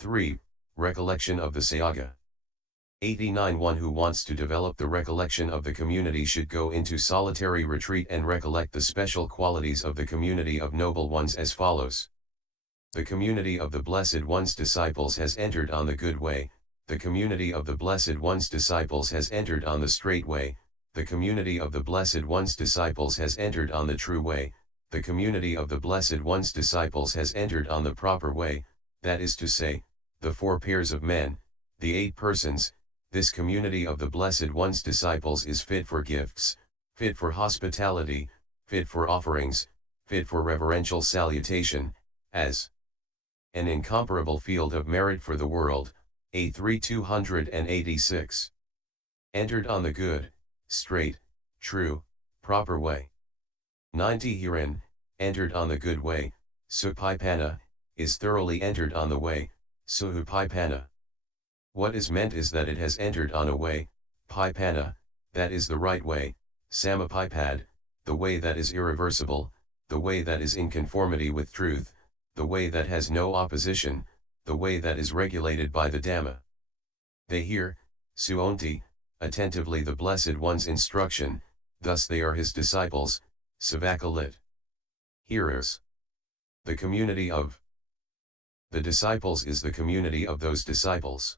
3. Recollection of the Sayagga. 89. One who wants to develop the recollection of the community should go into solitary retreat and recollect the special qualities of the community of noble ones as follows. The community of the Blessed One's disciples has entered on the good way, the community of the Blessed One's disciples has entered on the straight way, the community of the Blessed One's disciples has entered on the true way, the community of the Blessed One's disciples has entered on the proper way, that is to say, the 4 pairs of men, the 8 persons. This community of the Blessed One's disciples is fit for gifts, fit for hospitality, fit for offerings, fit for reverential salutation, as an incomparable field of merit for the world. A3 286. Entered on the good, straight, true, proper way. 90. Herein, entered on the good way, supaipanna, is thoroughly entered on the way, suhupaipanna. What is meant is that it has entered on a way, paipanna, that is the right way, samapaipad, the way that is irreversible, the way that is in conformity with truth, the way that has no opposition, the way that is regulated by the Dhamma. They hear, suonti, attentively the Blessed One's instruction, thus they are his disciples, savaka lit. Hearers. The community of the disciples is the community of those disciples.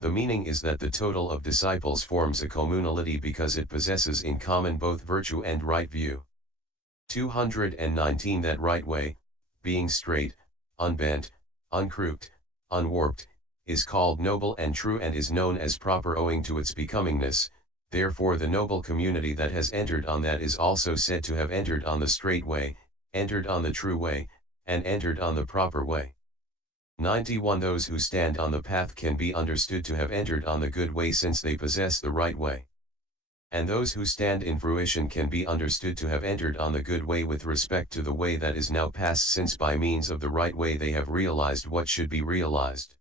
The meaning is that the total of disciples forms a communality because it possesses in common both virtue and right view. 219. That right way, being straight, unbent, uncrooked, unwarped, is called noble and true and is known as proper owing to its becomingness. Therefore the noble community that has entered on that is also said to have entered on the straight way, entered on the true way, and entered on the proper way. 91. Those who stand on the path can be understood to have entered on the good way since they possess the right way. And those who stand in fruition can be understood to have entered on the good way with respect to the way that is now past, since by means of the right way they have realized what should be realized.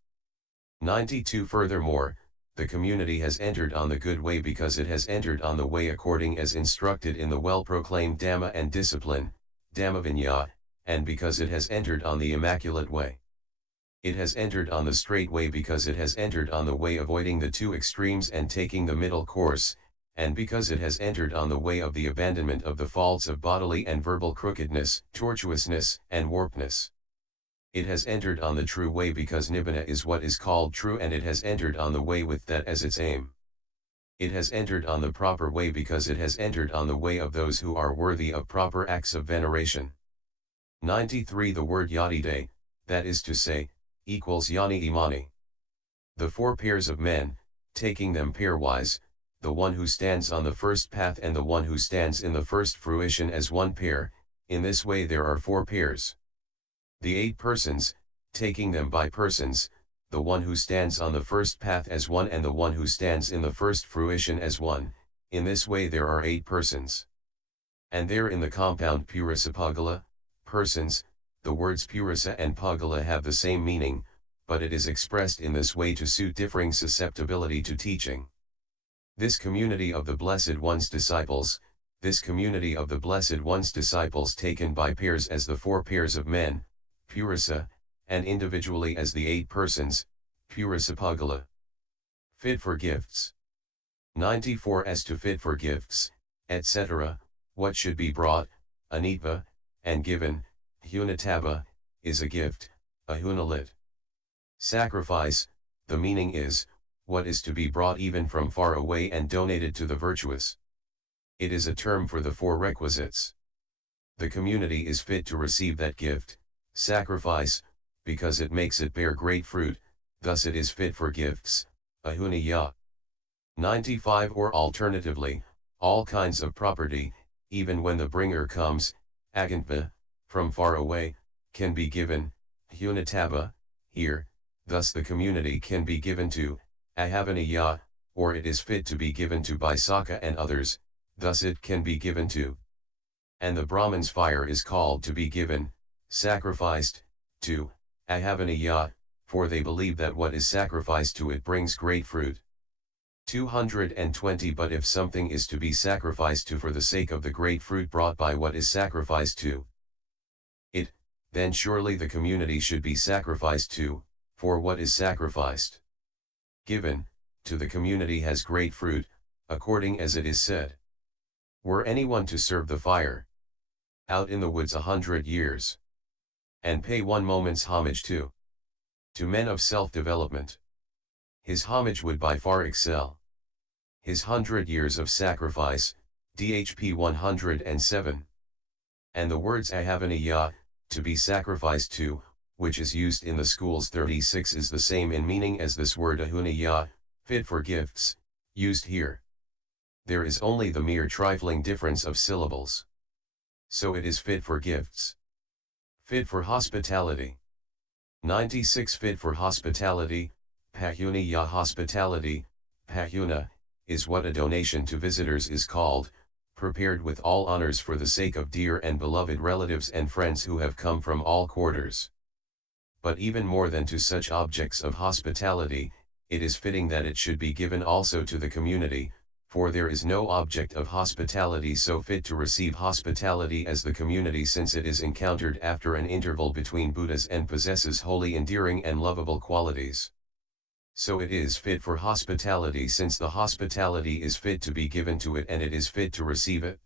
92. Furthermore, the community has entered on the good way because it has entered on the way according as instructed in the well-proclaimed Dhamma and discipline, Dhammavinya, and because it has entered on the immaculate way. It has entered on the straight way because it has entered on the way avoiding the 2 extremes and taking the middle course, and because it has entered on the way of the abandonment of the faults of bodily and verbal crookedness, tortuousness, and warpedness. It has entered on the true way because nibbana is what is called true, and it has entered on the way with that as its aim. It has entered on the proper way because it has entered on the way of those who are worthy of proper acts of veneration. 93. The word yadide, that is to say, equals yani imani. The 4 pairs of men, taking them pairwise, the one who stands on the first path and the one who stands in the first fruition as one pair, in this way there are 4 pairs. The 8 persons, taking them by persons, the one who stands on the first path as one and the one who stands in the first fruition as one, in this way there are 8 persons. And there in the compound purasapagala, persons, the words purasa and pagala have the same meaning, but it is expressed in this way to suit differing susceptibility to teaching. This community of the Blessed One's disciples, this community of the Blessed One's disciples taken by pairs as the 4 pairs of men, purasa, and individually as the 8 persons, purasapagala. Fit for gifts. 94. As to fit for gifts, etc., what should be brought, anitva, and given, hunatava, is a gift, a hunalit. Sacrifice, the meaning is, what is to be brought even from far away and donated to the virtuous. It is a term for the 4 requisites. The community is fit to receive that gift, sacrifice, because it makes it bear great fruit, thus it is fit for gifts, ahunaya. 95. Or alternatively, all kinds of property, even when the bringer comes, agantva, from far away, can be given, hunatava, here, thus the community can be given to, ahavanaya, or it is fit to be given to by Saka and others, thus it can be given to. And the Brahman's fire is called to be given, sacrificed, to, ahavanaya, for they believe that what is sacrificed to it brings great fruit. 220. But if something is to be sacrificed to for the sake of the great fruit brought by what is sacrificed to it, then surely the community should be sacrificed to, For what is sacrificed, given, to the community has great fruit, according as it is said. Were anyone to serve the fire out in the woods 100 years, and pay one moment's homage to men of self-development, his homage would by far excel his 100 years of sacrifice, dhp 107. And the words ahavaniya, to be sacrificed to, which is used in the schools 36 is the same in meaning as this word ahuniya, fit for gifts, used here. There is only the mere trifling difference of syllables. So it is fit for gifts. Fit for hospitality. 96 Fit for hospitality, pahuniya hospitality, pahuna, is what a donation to visitors is called, prepared with all honors for the sake of dear and beloved relatives and friends who have come from all quarters. But even more than to such objects of hospitality, it is fitting that it should be given also to the community, for there is no object of hospitality so fit to receive hospitality as the community, since it is encountered after an interval between Buddhas and possesses wholly endearing and lovable qualities. So it is fit for hospitality since the hospitality is fit to be given to it and it is fit to receive it.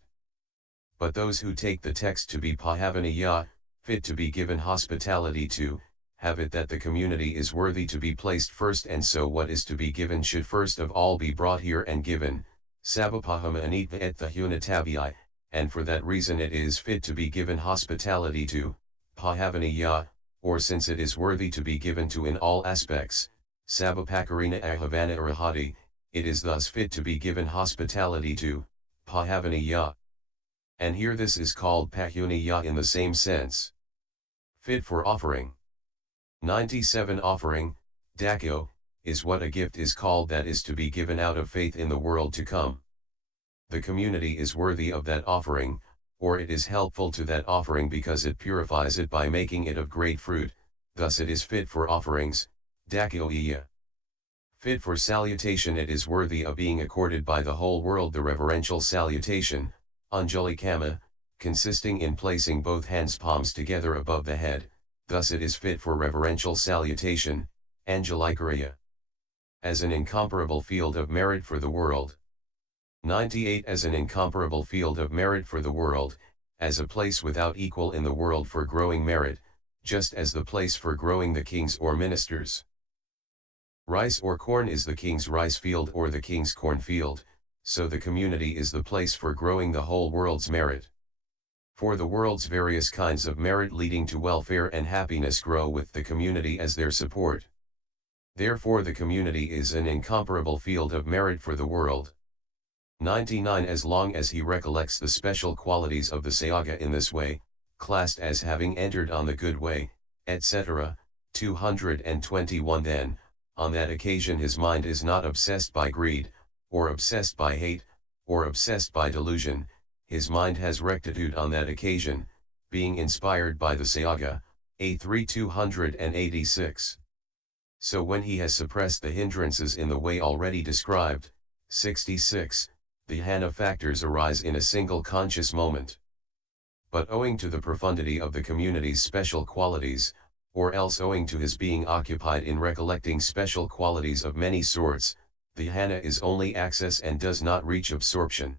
But those who take the text to be pahavaniya, fit to be given hospitality to, have it that the community is worthy to be placed first, and so what is to be given should first of all be brought here and given, savapahama anitva et thahunatabiai, and for that reason it is fit to be given hospitality to, pahavaniya, or since it is worthy to be given to in all aspects, Sabapakarina Ahavana Arahati, it is thus fit to be given hospitality to, pahavaniya. And here this is called pahuniya in the same sense. Fit for offering. 97 Offering, dakyo, is what a gift is called that is to be given out of faith in the world to come. The community is worthy of that offering, or it is helpful to that offering because it purifies it by making it of great fruit, thus it is fit for offerings, dakyo-iya. Fit for salutation, it is worthy of being accorded by the whole world the reverential salutation, anjalikama, consisting in placing both hands palms together above the head, thus it is fit for reverential salutation, Anjalicariya. As an incomparable field of merit for the world. 98 As an incomparable field of merit for the world, as a place without equal in the world for growing merit, just as the place for growing the kings or ministers. Rice or corn is the king's rice field or the king's corn field, so the community is the place for growing the whole world's merit. For the world's various kinds of merit leading to welfare and happiness grow with the community as their support. Therefore the community is an incomparable field of merit for the world. 99 As long as he recollects the special qualities of the Sangha in this way, classed as having entered on the good way, etc., 221 Then, on that occasion his mind is not obsessed by greed, or obsessed by hate, or obsessed by delusion, his mind has rectitude on that occasion, being inspired by the Sangha, A3 286. So when he has suppressed the hindrances in the way already described, 66, the jhana factors arise in a single conscious moment. But owing to the profundity of the community's special qualities, or else owing to his being occupied in recollecting special qualities of many sorts, the jhana is only access and does not reach absorption.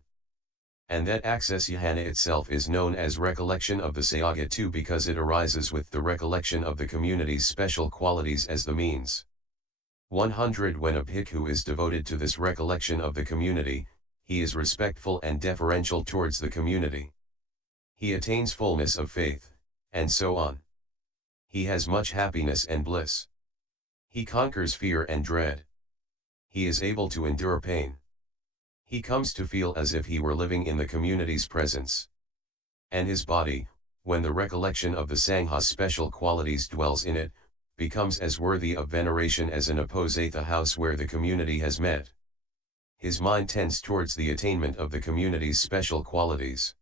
And that access jhana itself is known as recollection of the Sangha too, because it arises with the recollection of the community's special qualities as the means. 100 When a bhikkhu is devoted to this recollection of the community, he is respectful and deferential towards the community. He attains fullness of faith, and so on. He has much happiness and bliss. He conquers fear and dread. He is able to endure pain. He comes to feel as if he were living in the community's presence. And his body, when the recollection of the Sangha's special qualities dwells in it, becomes as worthy of veneration as an aposatha house where the community has met. His mind tends towards the attainment of the community's special qualities.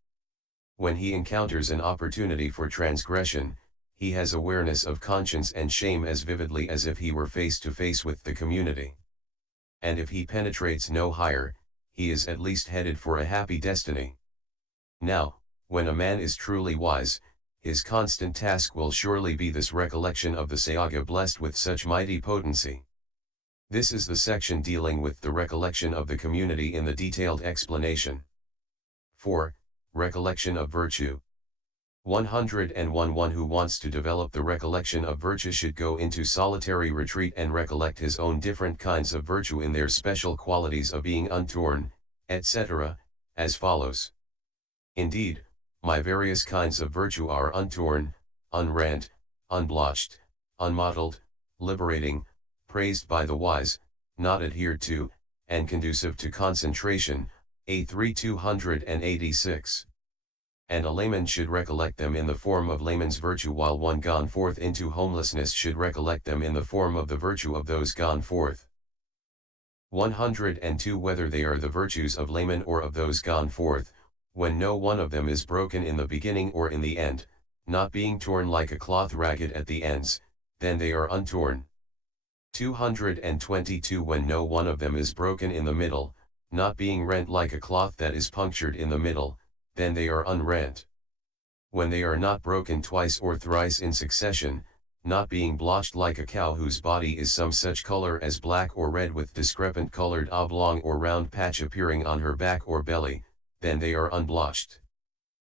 When he encounters an opportunity for transgression, he has awareness of conscience and shame as vividly as if he were face to face with the community. And if he penetrates no higher, he is at least headed for a happy destiny. Now, when a man is truly wise, his constant task will surely be this recollection of the Sayagya blessed with such mighty potency. This is the section dealing with the recollection of the community in the detailed explanation. 4. Recollection of virtue. 101. One who wants to develop the recollection of virtue should go into solitary retreat and recollect his own different kinds of virtue in their special qualities of being untorn, etc., as follows. Indeed, my various kinds of virtue are untorn, unrent, unblotched, unmottled, liberating, praised by the wise, not adhered to, and conducive to concentration, A3 286. And a layman should recollect them in the form of layman's virtue, while one gone forth into homelessness should recollect them in the form of the virtue of those gone forth. 102. Whether they are the virtues of layman or of those gone forth, when no one of them is broken in the beginning or in the end, not being torn like a cloth ragged at the ends, then they are untorn. 222. When no one of them is broken in the middle, not being rent like a cloth that is punctured in the middle, then they are unrent. When they are not broken twice or thrice in succession, not being blotched like a cow whose body is some such color as black or red with discrepant colored oblong or round patch appearing on her back or belly, then they are unblotched.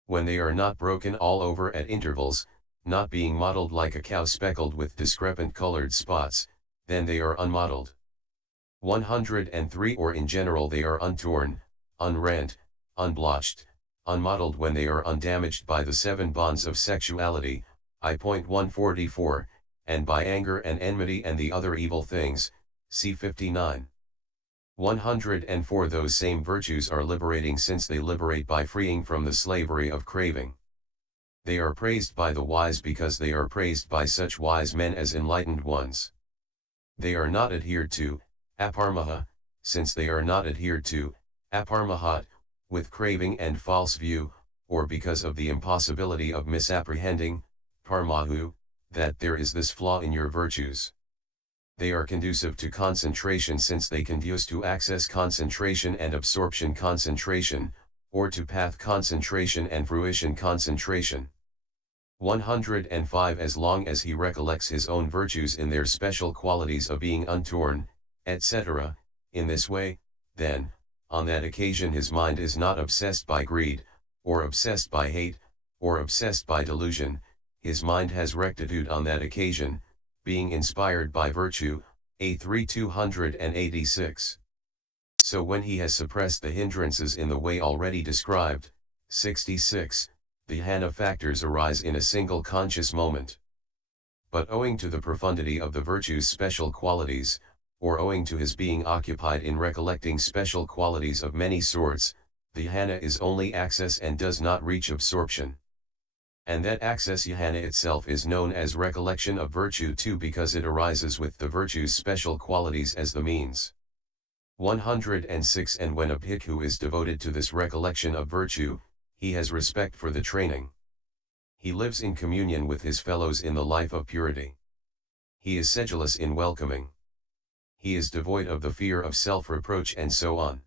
When they are not broken all over at intervals, not being mottled like a cow speckled with discrepant colored spots, then they are unmottled. 103. Or in general they are untorn, unrent, unblotched, unmottled when they are undamaged by the 7 bonds of sexuality, I.144, and by anger and enmity and the other evil things, c. 59. 104. Those same virtues are liberating, since they liberate by freeing from the slavery of craving. They are praised by the wise because they are praised by such wise men as enlightened ones. They are not adhered to, aparmaha, since they are not adhered to, aparmahat, with craving and false view, or because of the impossibility of misapprehending, parmahu, that there is this flaw in your virtues. They are conducive to concentration, since they conduce to access concentration and absorption concentration, or to path concentration and fruition concentration. 105. As long as he recollects his own virtues in their special qualities of being untorn, etc., in this way, then, on that occasion his mind is not obsessed by greed, or obsessed by hate, or obsessed by delusion, his mind has rectitude on that occasion, being inspired by virtue, A3 286. So when he has suppressed the hindrances in the way already described, 66, the jhana factors arise in a single conscious moment. But owing to the profundity of the virtue's special qualities, or owing to his being occupied in recollecting special qualities of many sorts, the jhana is only access and does not reach absorption. And that access jhana itself is known as recollection of virtue too, because it arises with the virtue's special qualities as the means. 106. And when a bhikkhu is devoted to this recollection of virtue, he has respect for the training. He lives in communion with his fellows in the life of purity. He is sedulous in welcoming. He is devoid of the fear of self-reproach and so on.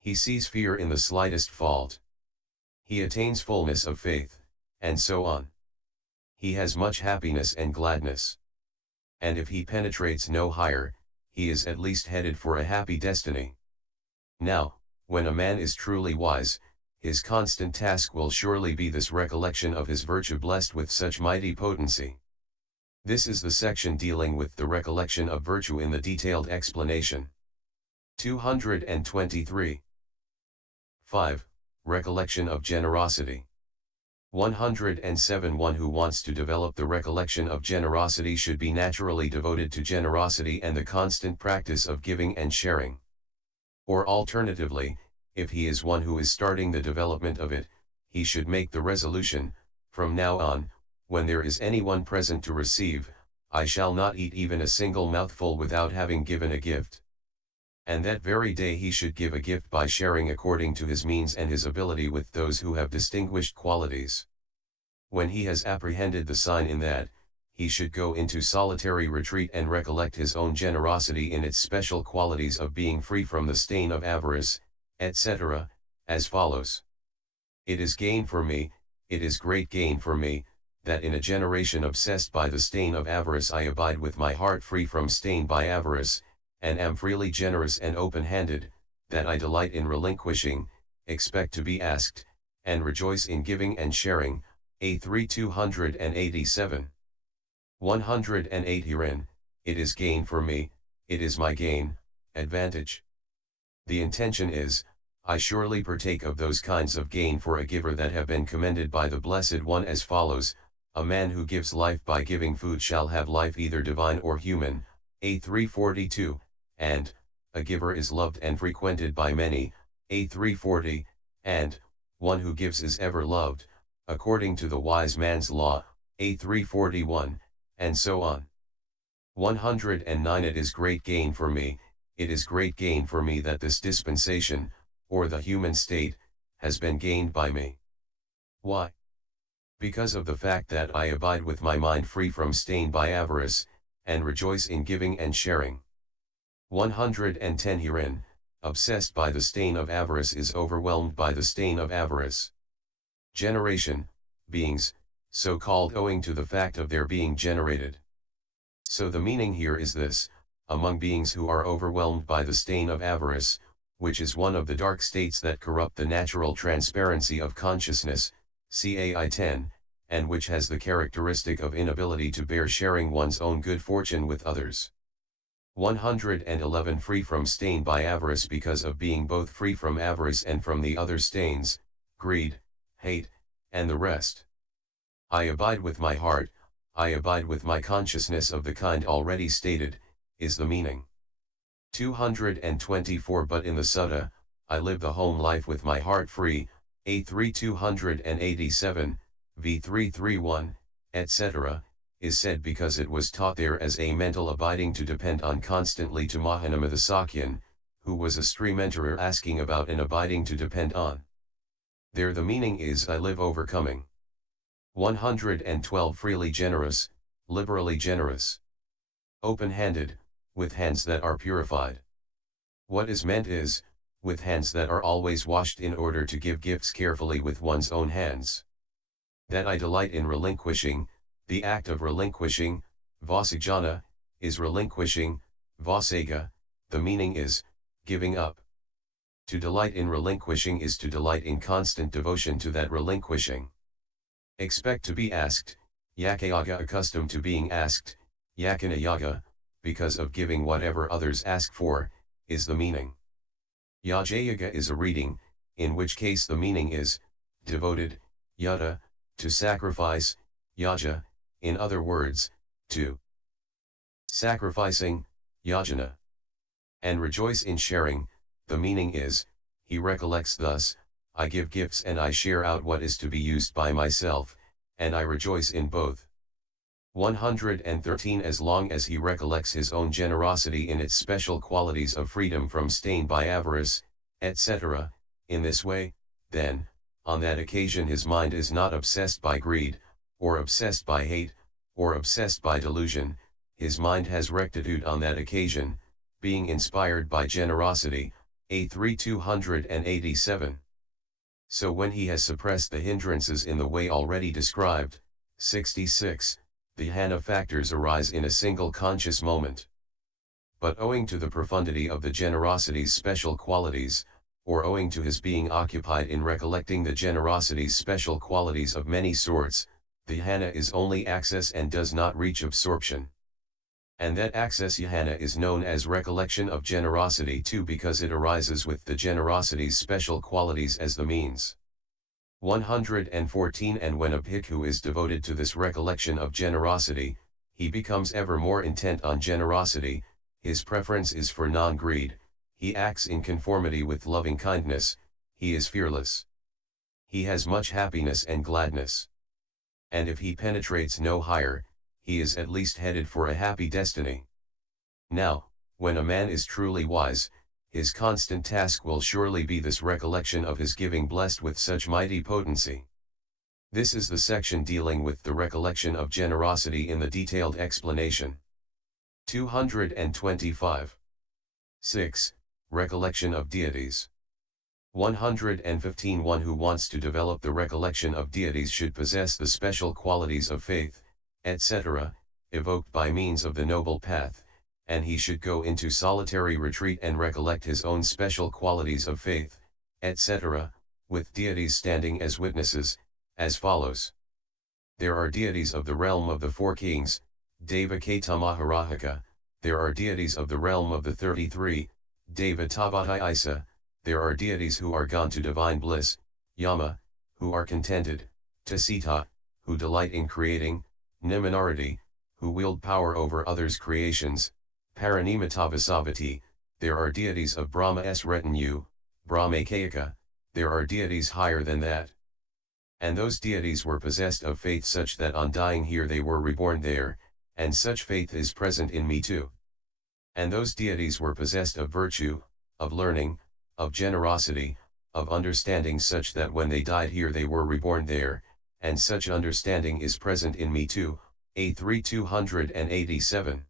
He sees fear in the slightest fault. He attains fullness of faith, and so on. He has much happiness and gladness. And if he penetrates no higher, he is at least headed for a happy destiny. Now, when a man is truly wise, his constant task will surely be this recollection of his virtue blessed with such mighty potency. This is the section dealing with the recollection of virtue in the detailed explanation. 223. 5. Recollection of generosity. 107. One who wants to develop the recollection of generosity should be naturally devoted to generosity and the constant practice of giving and sharing. Or alternatively, if he is one who is starting the development of it, he should make the resolution, from now on, when there is anyone present to receive, I shall not eat even a single mouthful without having given a gift. And that very day he should give a gift by sharing according to his means and his ability with those who have distinguished qualities. When he has apprehended the sign in that, he should go into solitary retreat and recollect his own generosity in its special qualities of being free from the stain of avarice, etc., as follows. It is gain for me, It is great gain for me, that in a generation obsessed by the stain of avarice I abide with my heart free from stain by avarice, and am freely generous and open-handed, that I delight in relinquishing, expect to be asked, and rejoice in giving and sharing. A3 287. 108 Herein, it is gain for me, it is my gain, advantage. The intention is, I surely partake of those kinds of gain for a giver that have been commended by the Blessed One as follows: a man who gives life by giving food shall have life either divine or human. A342, and, a giver is loved and frequented by many. A340, and, one who gives is ever loved, according to the wise man's law. A341, and so on. 109 It is great gain for me, it is great gain for me that this dispensation, or the human state, has been gained by me. Why? Because of the fact that I abide with my mind free from stain by avarice, and rejoice in giving and sharing. 110 Herein, obsessed by the stain of avarice is overwhelmed by the stain of avarice. Generation, beings, so called owing to the fact of their being generated. So the meaning here is this: among beings who are overwhelmed by the stain of avarice, which is one of the dark states that corrupt the natural transparency of consciousness, CAI 10, and which has the characteristic of inability to bear sharing one's own good fortune with others. 111 Free from stain by avarice because of being both free from avarice and from the other stains, greed, hate, and the rest. I abide with my heart, I abide with my consciousness of the kind already stated, is the meaning. 224 But in the sutta, I live the home life with my heart free. A3 287, V331, etc., is said because it was taught there as a mental abiding to depend on constantly to Mahanama the Sakyan, who was a stream enterer asking about an abiding to depend on. There the meaning is I live overcoming. 112 Freely generous, liberally generous. Open-handed, with hands that are purified. What is meant is, with hands that are always washed in order to give gifts carefully with one's own hands. That I delight in relinquishing, the act of relinquishing, vasajana, is relinquishing, vasaga, the meaning is, giving up. To delight in relinquishing is to delight in constant devotion to that relinquishing. Expect to be asked, yakayaga accustomed to being asked, yakanayaga, because of giving whatever others ask for, is the meaning. Yajayaga is a reading, in which case the meaning is, devoted, yada, to sacrifice, yaja, in other words, to sacrificing, yajana. And rejoice in sharing, the meaning is, he recollects thus, I give gifts and I share out what is to be used by myself, and I rejoice in both. 113 As long as he recollects his own generosity in its special qualities of freedom from stain by avarice, etc., in this way, then, on that occasion his mind is not obsessed by greed, or obsessed by hate, or obsessed by delusion, his mind has rectitude on that occasion, being inspired by generosity. A3 287. So when he has suppressed the hindrances in the way already described, 66, the jhana factors arise in a single conscious moment. But owing to the profundity of the generosity's special qualities, or owing to his being occupied in recollecting the generosity's special qualities of many sorts, the jhana is only access and does not reach absorption. And that access jhana is known as recollection of generosity too because it arises with the generosity's special qualities as the means. 114 And when a bhikkhu is devoted to this recollection of generosity, he becomes ever more intent on generosity, his preference is for non-greed, he acts in conformity with loving kindness, he is fearless. He has much happiness and gladness. And if he penetrates no higher, he is at least headed for a happy destiny. Now, when a man is truly wise, his constant task will surely be this recollection of his giving blessed with such mighty potency. This is the section dealing with the recollection of generosity in the detailed explanation. 225. 6. Recollection of deities. 115. One who wants to develop the recollection of deities should possess the special qualities of faith, etc., evoked by means of the Noble Path, and he should go into solitary retreat and recollect his own special qualities of faith, etc., with deities standing as witnesses, as follows. There are deities of the realm of the four kings, Devakata Maharahaka. There are deities of the realm of the 33, Devatavati Isa. There are deities who are gone to divine bliss, Yama, who are contented, Tasita, who delight in creating, Nimanarati, who wield power over others' creations, Paranimatavasavati. There are deities of Brahma's retinue, Brahmakayaka. There are deities higher than that. And those deities were possessed of faith such that on dying here they were reborn there, and such faith is present in me too. And those deities were possessed of virtue, of learning, of generosity, of understanding such that when they died here they were reborn there, and such understanding is present in me too. A3 287.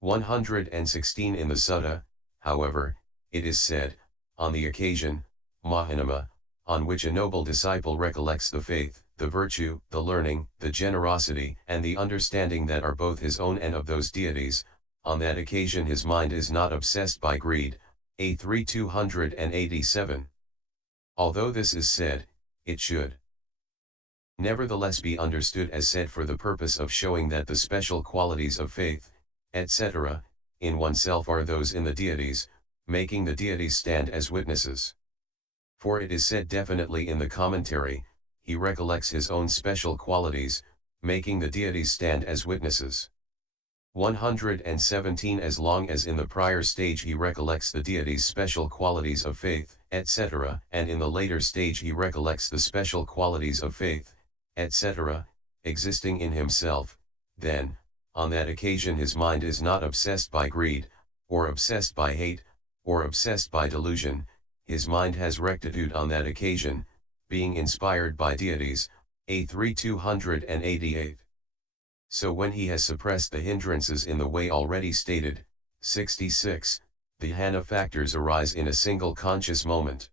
116. In the Sutta, however, it is said, on the occasion, Mahanama, on which a noble disciple recollects the faith, the virtue, the learning, the generosity, and the understanding that are both his own and of those deities, on that occasion his mind is not obsessed by greed. A3 287. Although this is said, it should nevertheless be understood as said for the purpose of showing that the special qualities of faith, etc., in oneself are those in the deities, making the deities stand as witnesses. For it is said definitely in the commentary, he recollects his own special qualities, making the deities stand as witnesses. 117. As long as in the prior stage he recollects the deity's special qualities of faith, etc., and in the later stage he recollects the special qualities of faith, etc., existing in himself, then, on that occasion his mind is not obsessed by greed, or obsessed by hate, or obsessed by delusion, his mind has rectitude on that occasion, being inspired by deities. A3 288. So when he has suppressed the hindrances in the way already stated, 66, the jhana factors arise in a single conscious moment.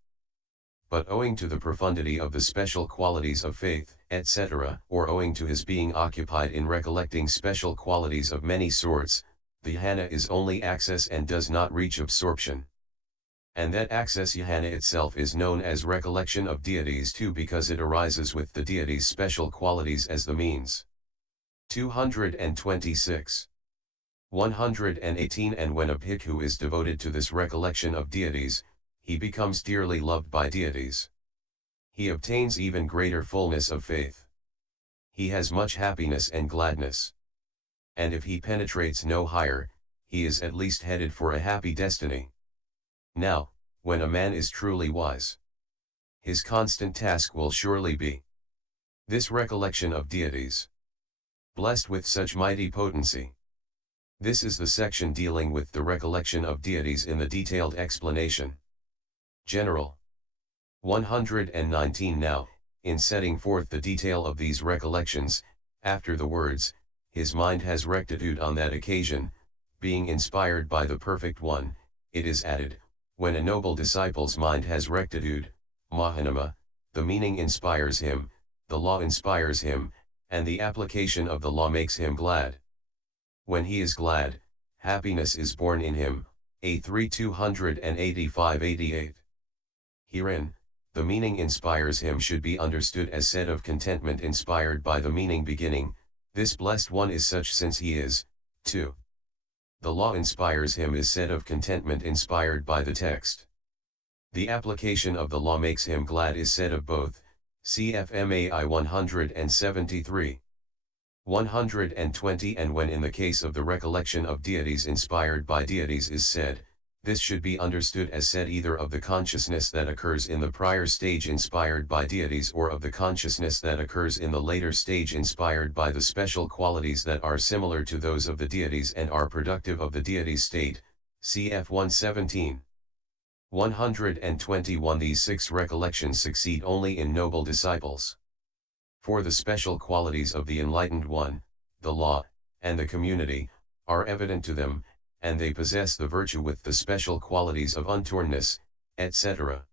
But owing to the profundity of the special qualities of faith, etc., or owing to his being occupied in recollecting special qualities of many sorts, the jhana is only access and does not reach absorption. And that access jhana itself is known as recollection of deities too, because it arises with the deity's special qualities as the means. 226. 118. And when a bhikkhu is devoted to this recollection of deities, he becomes dearly loved by deities. He obtains even greater fullness of faith. He has much happiness and gladness. And if he penetrates no higher, he is at least headed for a happy destiny. Now, when a man is truly wise, his constant task will surely be this recollection of deities, blessed with such mighty potency. This is the section dealing with the recollection of deities in the detailed explanation. General. 119. Now, in setting forth the detail of these recollections, after the words, his mind has rectitude on that occasion, being inspired by the Perfect One, it is added, when a noble disciple's mind has rectitude, Mahanama, the meaning inspires him, the law inspires him, and the application of the law makes him glad. When he is glad, happiness is born in him. A3 285-88. Herein, the meaning inspires him should be understood as said of contentment inspired by the meaning beginning, this blessed one is such since he is, 2. The law inspires him is said of contentment inspired by the text. The application of the law makes him glad is said of both, CFMAI 173. 120. And when in the case of the recollection of deities inspired by deities is said, this should be understood as said either of the consciousness that occurs in the prior stage inspired by deities or of the consciousness that occurs in the later stage inspired by the special qualities that are similar to those of the deities and are productive of the deity's state, cf 117. 121. These 6 recollections succeed only in noble disciples. For the special qualities of the enlightened one, the law, and the community, are evident to them, and they possess the virtue with the special qualities of untornness, etc.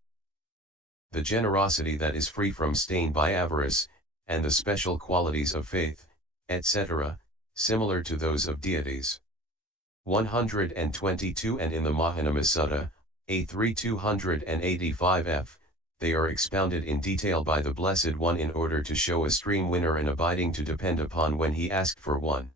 the generosity that is free from stain by avarice, and the special qualities of faith, etc., similar to those of deities. 122 And in the Mahanama Sutta, A3 285f, they are expounded in detail by the Blessed One in order to show a stream winner and abiding to depend upon when he asked for one.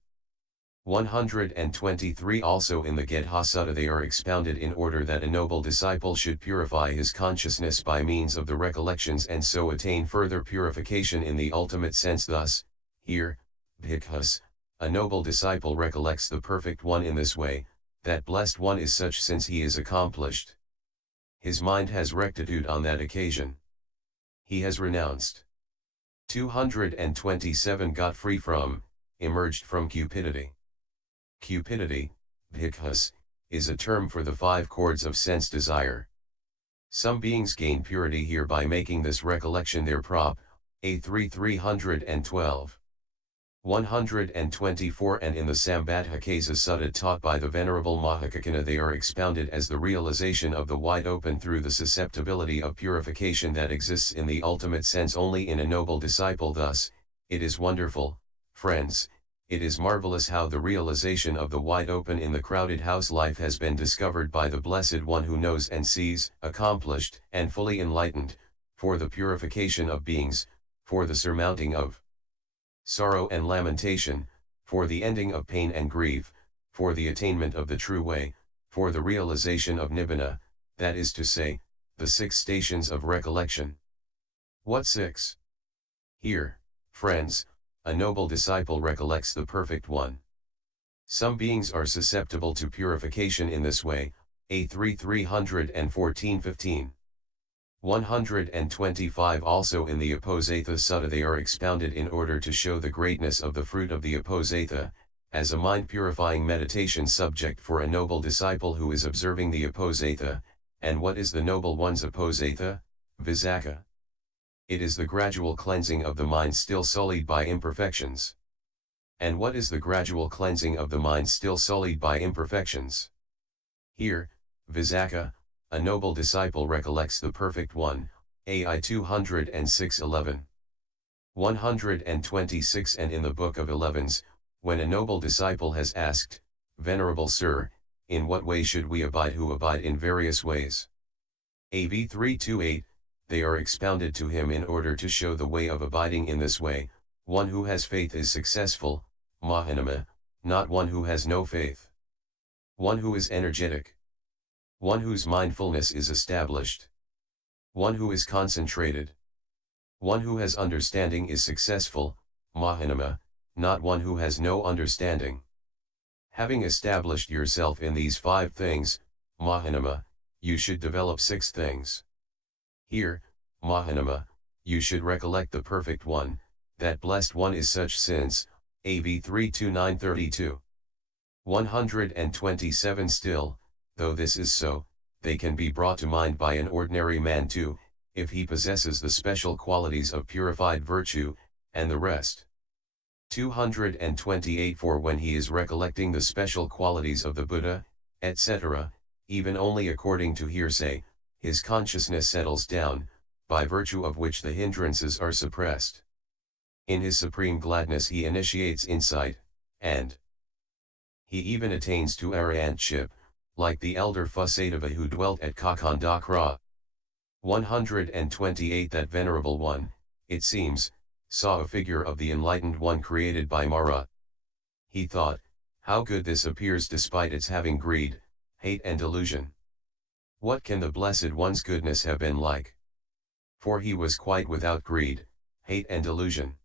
123 Also in the Gedha Sutta they are expounded in order that a noble disciple should purify his consciousness by means of the recollections and so attain further purification in the ultimate sense. Thus, here, Bhikkhus, a noble disciple recollects the Perfect One in this way, that Blessed One is such since he is accomplished. His mind has rectitude on that occasion. He has renounced. 227 Got free from, emerged from cupidity. Cupidity, Bhikkhus, is a term for the 5 cords of sense desire. Some beings gain purity here by making this recollection their prop, A3 312. 124 And in the Sambadhikesa Sutta taught by the Venerable Mahakaccana they are expounded as the realization of the wide open through the susceptibility of purification that exists in the ultimate sense only in a noble disciple. Thus, it is wonderful, friends, it is marvelous how the realization of the wide open in the crowded house life has been discovered by the Blessed One who knows and sees, accomplished and fully enlightened, for the purification of beings, for the surmounting of sorrow and lamentation, for the ending of pain and grief, for the attainment of the true way, for the realization of Nibbana, that is to say, the 6 stations of recollection. What 6? Here, friends, a noble disciple recollects the Perfect One. Some beings are susceptible to purification in this way, A3 314-15. 125 Also in the Uposatha Sutta they are expounded in order to show the greatness of the fruit of the Uposatha, as a mind-purifying meditation subject for a noble disciple who is observing the Uposatha. And what is the Noble One's Uposatha? Visuddhimagga. It is the gradual cleansing of the mind still sullied by imperfections. And what is the gradual cleansing of the mind still sullied by imperfections? Here, Visuddhimagga, a noble disciple recollects the Perfect One, AI 206-11. 126 And in the Book of Elevens, when a noble disciple has asked, Venerable Sir, in what way should we abide who abide in various ways? AV 328, they are expounded to him in order to show the way of abiding in this way. One who has faith is successful, Mahanama, not one who has no faith. One who is energetic. One whose mindfulness is established. One who is concentrated. One who has understanding is successful, Mahanama, not one who has no understanding. Having established yourself in these 5 things, Mahanama, you should develop 6 things. Here, Mahanama, you should recollect the Perfect One, that Blessed One is such since, AV 329-32. 127 Still, though this is so, they can be brought to mind by an ordinary man too, if he possesses the special qualities of purified virtue, and the rest. 228 For when he is recollecting the special qualities of the Buddha, etc., even only according to hearsay, his consciousness settles down, by virtue of which the hindrances are suppressed. In his supreme gladness he initiates insight, and he even attains to arahantship, like the elder Vasuddeva who dwelt at Kakandakra. 128 That Venerable One, it seems, saw a figure of the enlightened one created by Mara. He thought, how good this appears despite its having greed, hate and delusion. What can the Blessed One's goodness have been like? For he was quite without greed, hate and delusion.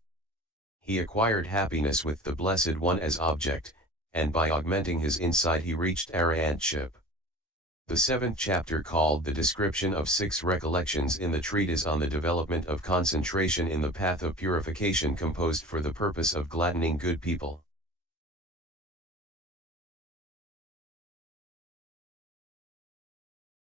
He acquired happiness with the Blessed One as object, and by augmenting his insight he reached arahantship. The 7th chapter, called The Description of 6 Recollections in the treatise on the development of concentration in the path of purification, composed for the purpose of gladdening good people.